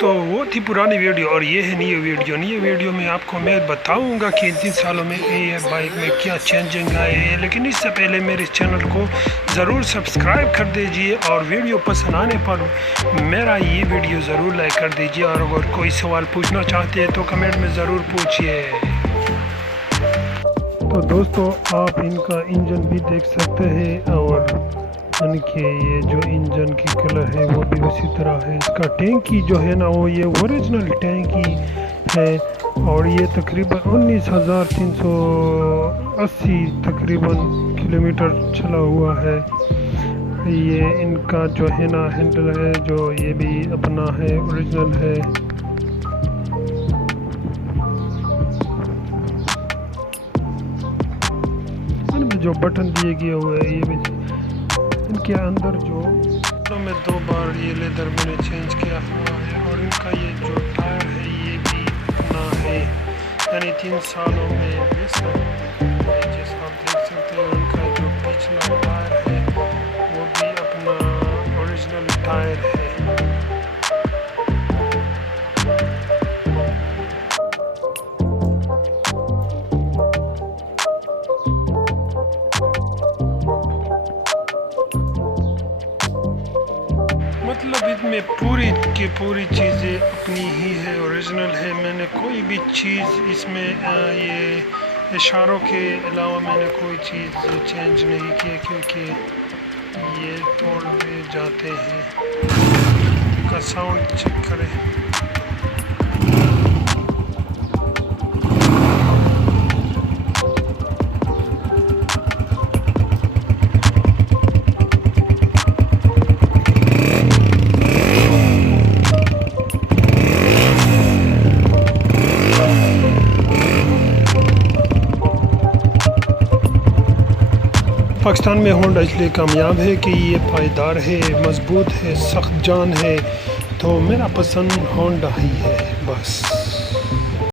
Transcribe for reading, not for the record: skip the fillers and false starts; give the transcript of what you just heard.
दोस्तों वो थी पुरानी वीडियो और ये है नई वीडियो में आपको मैं बताऊंगा कि इन 3 सालों में ये बाइक में क्या चेंजिंग आए हैं। लेकिन इससे पहले मेरे इस चैनल को ज़रूर सब्सक्राइब कर दीजिए और वीडियो पसंद आने पर मेरा ये वीडियो ज़रूर लाइक कर दीजिए। और अगर कोई सवाल पूछना चाहते हैं तो कमेंट में ज़रूर पूछिए। तो दोस्तों आप इनका इंजन भी देख सकते हैं और इनके ये जो इंजन की कलर है वो भी उसी तरह है। इसका टैंकी जो है ना वो ये ओरिजिनल टैंकी है और ये तकरीबन 19,380 तकरीबन किलोमीटर चला हुआ है। ये इनका जो है ना हैंडल है जो ये भी अपना है, ओरिजिनल है। इनमें जो बटन दिए गए हुए हैं ये भी इनके अंदर जो में 2 बार ये लेदर मैंने चेंज किया हुआ है। और इनका ये जो टायर है ये भी अपना है, यानी 3 सालों में ये सब जैसा आप देख सकते हैं। उनका जो पिछला टायर है वो भी अपना ओरिजिनल टायर है। मतलब इसमें पूरी की पूरी चीज़ें अपनी ही है, ओरिजिनल है। मैंने कोई भी चीज़ इसमें ये इशारों के अलावा मैंने कोई चीज़ चेंज नहीं की, क्योंकि ये तोड़ में जाते हैं। इनका साउंड चेक करें। पाकिस्तान में होंडा इसलिए कामयाब है कि ये पायदार है, मजबूत है, सख्त जान है। तो मेरा पसंद होंडा ही है बस।